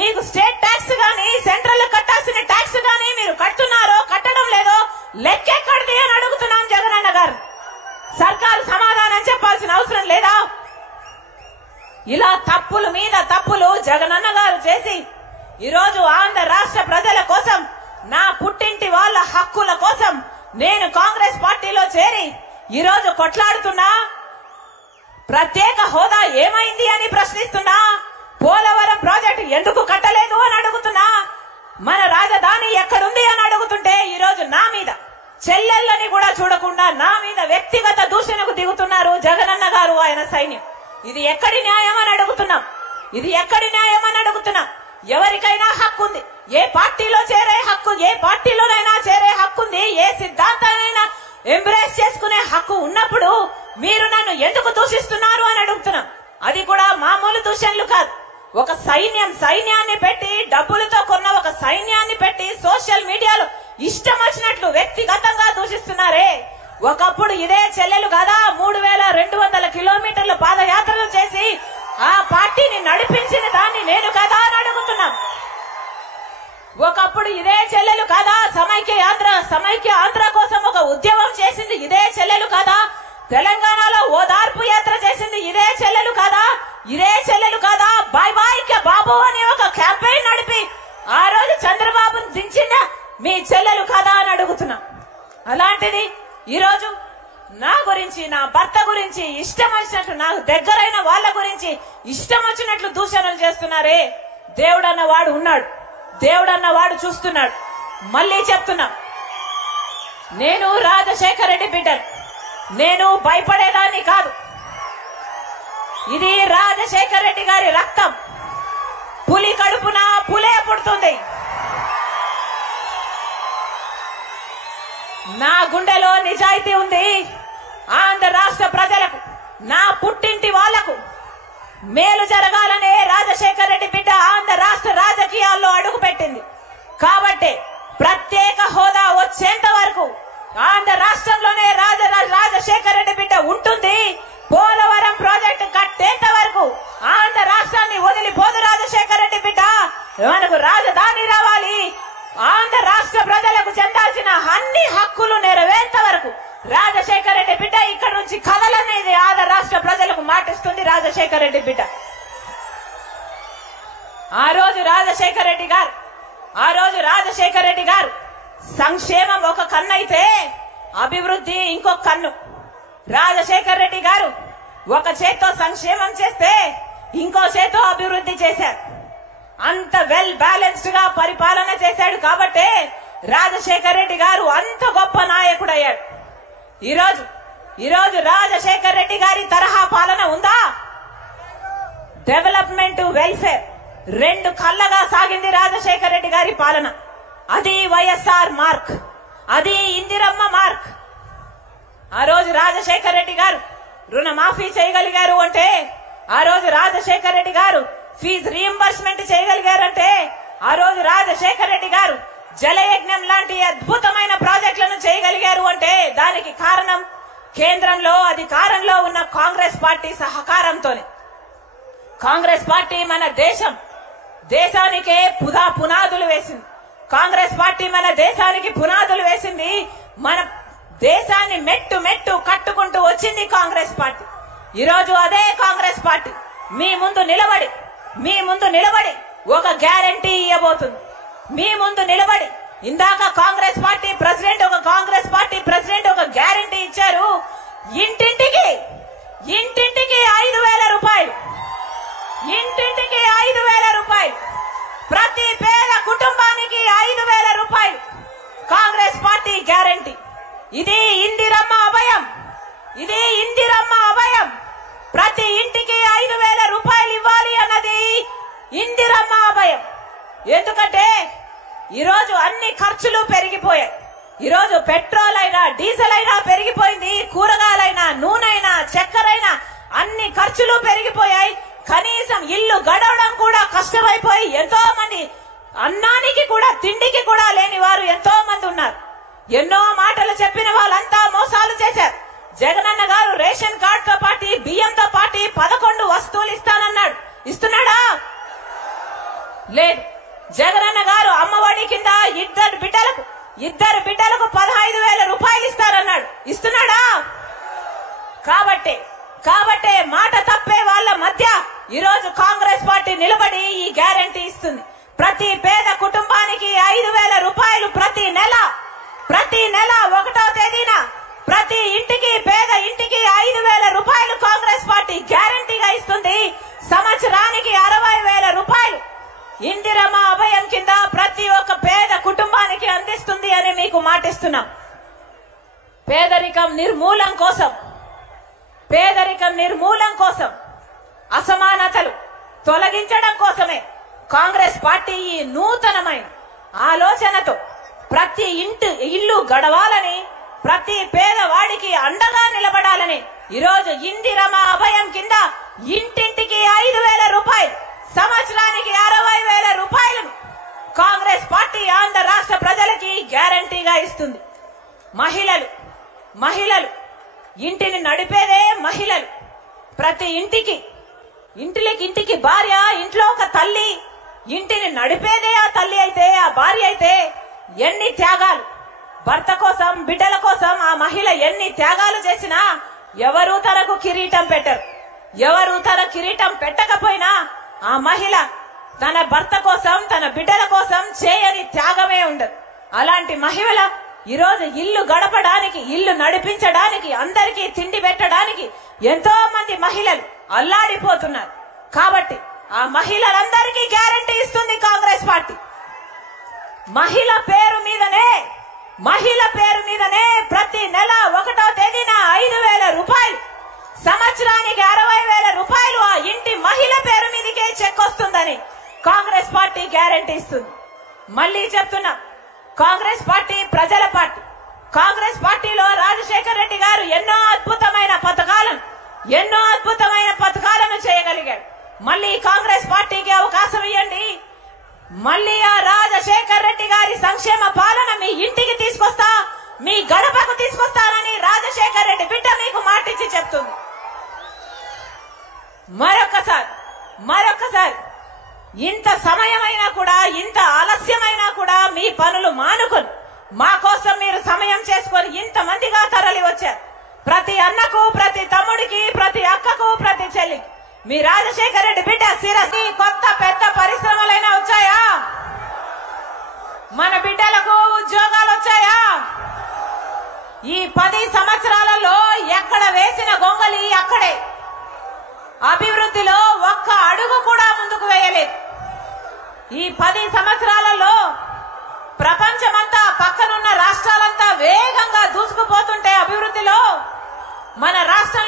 మీకు state tax గానీ central కట్టాల్సిన ట్యాక్స్ గానీ మీరు కడుతున్నారో కట్టడం లేదో లెక్కెక్కడిది అని అడుగుతున్నాం జగనన్న గారు. సర్కారు సమాధానం చెప్పాల్సిన అవసరం లేదా? ఇలా తప్పుల మీద తప్పులు జగనన్న గారు చేసి ఈరోజు ఆంధ్ర రాష్ట్ర ప్రజల కోసం, నా పుట్టింటి వాళ్ళ హక్కుల కోసం నేను కాంగ్రెస్ పార్టీలో చేరి ఈరోజు కొట్లాడుతున్నా. ప్రత్యేక హోదా ఏమైంది అని ప్రశ్నిస్తున్నా. పోలవరం ప్రాజెక్టు ఎందుకు కట్టలేదు అని అడుగుతున్నా. మన రాజధాని ఎక్కడుంది అని అడుగుతుంటే ఈరోజు నా మీద, చెల్లెళ్ళని కూడా చూడకుండా నా మీద వ్యక్తిగత దూషణకు దిగుతున్నారు జగనన్న గారు, ఆయన సైన్యం. ఇది ఎక్కడి న్యాయం అని అడుగుతున్నాం. ఇది ఎక్కడి న్యాయం అని అడుగుతున్నాం. ఎవరికైనా హక్కు ఉంది, ఏ పార్టీలో చేరే హక్కు, ఏ పార్టీలోనైనా చేరే హక్కు ఉంది, ఏ సిద్ధాంతానైనా ఎంబ్రేస్ చేసుకునే హక్కు ఉన్నప్పుడు మీరు నన్ను ఎందుకు దూషిస్తున్నారు అని అడుగుతున్నాం. అది కూడా మామూలు దూషణలు కాదు. ఒక సైన్యాన్ని పెట్టి, డబ్బులతో కొన్న ఒక సైన్యాన్ని పెట్టి సోషల్ మీడియాలో ఇష్టం వచ్చినట్లు వ్యక్తిగతంగా దూషిస్తున్నారే. ఒకప్పుడు ఇదే చెల్లెలు కదా 3200 కిలోమీటర్ల పాదయాత్రలు చేసి ఆ పార్టీని నడిపించిన దాన్ని నేను కదా అని అడుగుతున్నాం. ఒకప్పుడు ఇదే చెల్లెలు కదా సమైక్య ఆంధ్ర కోసం ఒక ఉద్యమం చేసింది ఇదే చెల్లెలు కదా. తెలంగాణలో ఓదార్పు యాత్ర చేసింది ఇదే చెల్లెలు కదా. ఇదే చెల్లెలు కదా బాయ్ బాయ్ కే బాబు అని ఒక క్యాంపెయిన్ నడిపి ఆ రోజు చంద్రబాబును దించిన మీ చెల్లెలు కదా అని అడుగుతున్నాం. అలాంటిది ఈరోజు నా గురించి, నా భర్త గురించి ఇష్టం వచ్చినట్లు, నాకు దగ్గరైన వాళ్ళ గురించి ఇష్టం వచ్చినట్లు దూషణలు చేస్తున్నారే. దేవుడన్న వాడు ఉన్నాడు, దేవుడన్న వాడు చూస్తున్నాడు. మళ్ళీ చెప్తున్నా, నేను రాజశేఖర రెడ్డి బిడ్డను. నేను భయపడేదాన్ని కాదు. ఇది రాజశేఖర రెడ్డి గారి రక్తం. పులి కడుపున పులే పుడుతుంది. నా గుండెలో నిజాయితీ ఉంది. ఆంధ్ర రాష్ట్ర ప్రజలకు, నా పుట్టింటి వాళ్లకు మేలు జరగాలనే రాజశేఖర రెడ్డి బిడ్డ ఆంధ్ర రాష్ట్ర రాజకీయాల్లో అడుగు పెట్టింది. కాబట్టి ప్రత్యేక హోదా వచ్చేంత వరకు ఆంధ్ర రాష్ట్రంలోనే రాజశేఖర రెడ్డి బిడ్డ ఉంటుంది. పోలవరం ప్రాజెక్టు కట్టేంత వరకు ఆంధ్ర రాష్ట్రాన్ని వదిలిపోదు రాజశేఖర రెడ్డి బిడ్డ. మనకు రాజధాని రావాలి. ఆంధ్ర రాష్ట్ర ప్రజలకు చెందాల్సిన అన్ని హక్కులు నెరవేర్త వరకు రాజశేఖర రెడ్డి బిడ్డ ఇక్కడ నుంచి కదలనేది ఆంధ్ర రాష్ట్ర ప్రజలకు మాటిస్తుంది రాజశేఖర రెడ్డి బిడ్డ. ఆ రోజు రాజశేఖర రెడ్డి గారు సంక్షేమం ఒక కన్ను అయితే అభివృద్ధి ఇంకొక కన్ను. రాజశేఖర రెడ్డి గారు ఒక చేత్తో సంక్షేమం చేస్తే ఇంకో చేత్తో అభివృద్ధి చేశారు. అంత వెల్ బ్యాలెన్స్డ్ గా పరిపాలన చేశాడు కాబట్టి రాజశేఖర రెడ్డి గారు అంత గొప్ప నాయకుడు అయ్యాడు. ఈరోజు రాజశేఖర రెడ్డి గారి తరహా పాలన ఉందా? డెవలప్మెంట్, వెల్ఫేర్ రెండు కళ్ళగా సాగింది రాజశేఖర రెడ్డి గారి పాలన. అది వైఎస్ఆర్ మార్క్, అది ఇందిరమ్మ మార్క్. ఆ రోజు రాజశేఖర రెడ్డి గారు రుణమాఫీ చేయగలిగారు అంటే, ఆ రోజు రాజశేఖర రెడ్డి గారు ఫీజు రీఎంబర్స్మెంట్ చేయగలిగారంటే, ఆ రోజు రాజశేఖర రెడ్డి గారు జలయజ్ఞం లాంటి అద్భుతమైన ప్రాజెక్టులను చేయగలిగారు అంటే దానికి కారణం కేంద్రంలో అధికారంలో ఉన్న కాంగ్రెస్ పార్టీ సహకారంతోనే. కాంగ్రెస్ పార్టీ మన దేశానికే పునాదులు వేసింది. కాంగ్రెస్ పార్టీ మన దేశానికి పునాదులు వేసింది. మన దేశాన్ని మెట్టు కట్టుకుంటూ వచ్చింది కాంగ్రెస్ పార్టీ. ఈరోజు అదే కాంగ్రెస్ పార్టీ మీ ముందు నిలబడి ఒక గ్యారంటీ ఇవ్వబోతుంది. మీ ముందు నిలబడి ఇందాక కాంగ్రెస్ పార్టీ ప్రెసిడెంట్ ఒక గ్యారంటీ ఇచ్చారు. ఇంటింటికి 5,000 రూపాయలు, ఇంటింటికి 5,000 రూపాయలు, ప్రతి పేద కుటుంబానికి 5,000 రూపాయలు కాంగ్రెస్ పార్టీ గ్యారంటీ. ఇది ఇందిరమ్మ అభయం. ప్రతి ఇంటికి 5,000 రూపాయలు ఇవ్వాలి అన్నది ఇందిరమ్మ అభయం. ఎందుకంటే ఈరోజు అన్ని ఖర్చులు పెరిగిపోయాయి. ఈరోజు పెట్రోల్ అయినా డీజిల్ అయినా పెరిగిపోయింది, కూరగాయలైనా నూనెైనా చక్కెరైనా అన్ని ఖర్చులు పెరిగిపోయాయి. కనీసం ఇల్లు గడవడం కూడా కష్టమైపోయి ఎంతో మంది అన్నానికి కూడా తిండికి కూడా లేని వారు ఎంతో మంది ఉన్నారు. ఎన్నో మాటలు చెప్పిన వాళ్ళంతా మోసాలు చేశారు. జగనన్న గారు రేషన్ కార్డుతో పాటు బియ్యంతో పాటు 11 వస్తువులు ఇస్తానన్నాడు. ఇస్తున్నాడా? లేదు. జగనన్న గారు అమ్మఒడి కింద ఇద్దరు బిడ్డలకు 15,000 రూపాయలు ఇస్తారన్నాడు. ఇస్తున్నాడా? కాబట్టే మాట తప్పే వాళ్ళ మధ్య ఈరోజు కాంగ్రెస్ పార్టీ నిలబడి ఈ గ్యారంటీ ఇస్తుంది. ప్రతి పేద కుటుంబానికి 5,000 రూపాయలు ప్రతి నెల 1వ తేదీన ప్రతి ఇంటికి పేద ఇంటికి 5,000 రూపాయలు కాంగ్రెస్ పార్టీ గ్యారంటీగా ఇస్తుంది. సంవత్సరానికి 60,000 రూపాయలు ఇందిరమ్మ అభయం కింద ప్రతి ఒక్క పేద కుటుంబానికి అందిస్తుంది అని మీకు మాటిస్తున్నాం. పేదరికం నిర్మూలం కోసం అసమానతలు తొలగించడం కోసమే కాంగ్రెస్ పార్టీ ఈ నూతనమైన ఆలోచనతో ప్రతి ఇల్లు గడవాలని, ప్రతి పేదవాడికి అండగా నిలబడాలని ఈరోజు ఇందిరమ్మ అభయం కింద ఇంటింటికి 5,000 రూపాయలు, సంవత్సరానికి 60,000 రూపాయలను కాంగ్రెస్ పార్టీ ఆంధ్ర రాష్ట్ర ప్రజలకి గ్యారంటీగా ఇస్తుంది. మహిళలు ఇంటిని నడిపేదే మహిళలు. ప్రతి ఇంటికి భార్య, ఇంట్లో ఒక తల్లి, ఇంటిని నడిపేదే ఆ తల్లి అయితే, ఆ భార్య అయితే ఎన్ని త్యాగాలు భర్త కోసం, బిడ్డల కోసం ఆ మహిళ ఎన్ని త్యాగాలు చేసినా ఎవరు తనకు కిరీటం పెట్టరు. ఎవరు తన కిరీటం పెట్టకపోయినా ఆ మహిళ తన భర్త కోసం, తన బిడ్డల కోసం చేయని త్యాగమే ఉండదు. అలాంటి మహిళ ఈరోజు ఇల్లు గడపడానికి, ఇల్లు నడిపించడానికి, అందరికీ తిండి పెట్టడానికి ఎంతో మంది మహిళలు అల్లాడిపోతున్నారు. కాబట్టి ఆ మహిళలందరికీ గ్యారంటీ ఇస్తుంది కాంగ్రెస్ పార్టీ. మహిళ పేరు మీదనే ప్రతి నెల 1వ తేదీన 5,000 రూపాయలు, సంవత్సరానికి 60,000 రూపాయలు ఆ ఇంటి మహిళ పేరు మీదకే చెక్ వస్తుందని కాంగ్రెస్ పార్టీ గ్యారంటీ ఇస్తుంది. మళ్ళీ చెప్తున్నా, కాంగ్రెస్ పార్టీ ప్రజల పార్టీ. కాంగ్రెస్ పార్టీలో రాజశేఖర రెడ్డి గారు ఎన్నో అద్భుతమైన పథకాలను చేయగలిగాడు. మళ్ళీ కాంగ్రెస్ పార్టీకి అవకాశం ఇవ్వండి. మళ్ళీ ఆ రాజశేఖర రెడ్డి గారి సంక్షేమ పాలన మీ ఇంటికి తీసుకొస్తా, మీ గడపకు తీసుకొస్తానని రాజశేఖర రెడ్డి బిడ్డ మీకు మాటిచ్చి చెప్తుంది. మరొక్కసారి ఇంత సమయమైనా కూడా, ఇంత ఆలస్యమైనా కూడా మీ పనులు మానుకొని మా కోసం మీరు సమయం చేసుకొని ఇంతమందిగా తరలి వచ్చారు. ప్రతి అన్నకు, ప్రతి తమ్ముడికి, ప్రతి అక్కకు, ప్రతి చెల్లికి మీ రాజశేఖర రెడ్డి బిడ్డ శిరసి కొత్త పెద్ద పరిశ్రమలైనా వచ్చాయా? మన బిడ్డలకు ఉద్యోగాలు వచ్చాయా? ఈ 10 సంవత్సరాలలో ఎక్కడ వేసిన గొంగలి అక్కడే. అభివృద్ధిలో ఒక్క అడుగు కూడా ముందుకు వేయలేదు. ఈ 10 సంవత్సరాలలో ప్రపంచమంతా, పక్కనున్న రాష్ట్రాలంతా వేగంగా దూసుకుపోతుంటే అభివృద్ధిలో మన రాష్ట్రం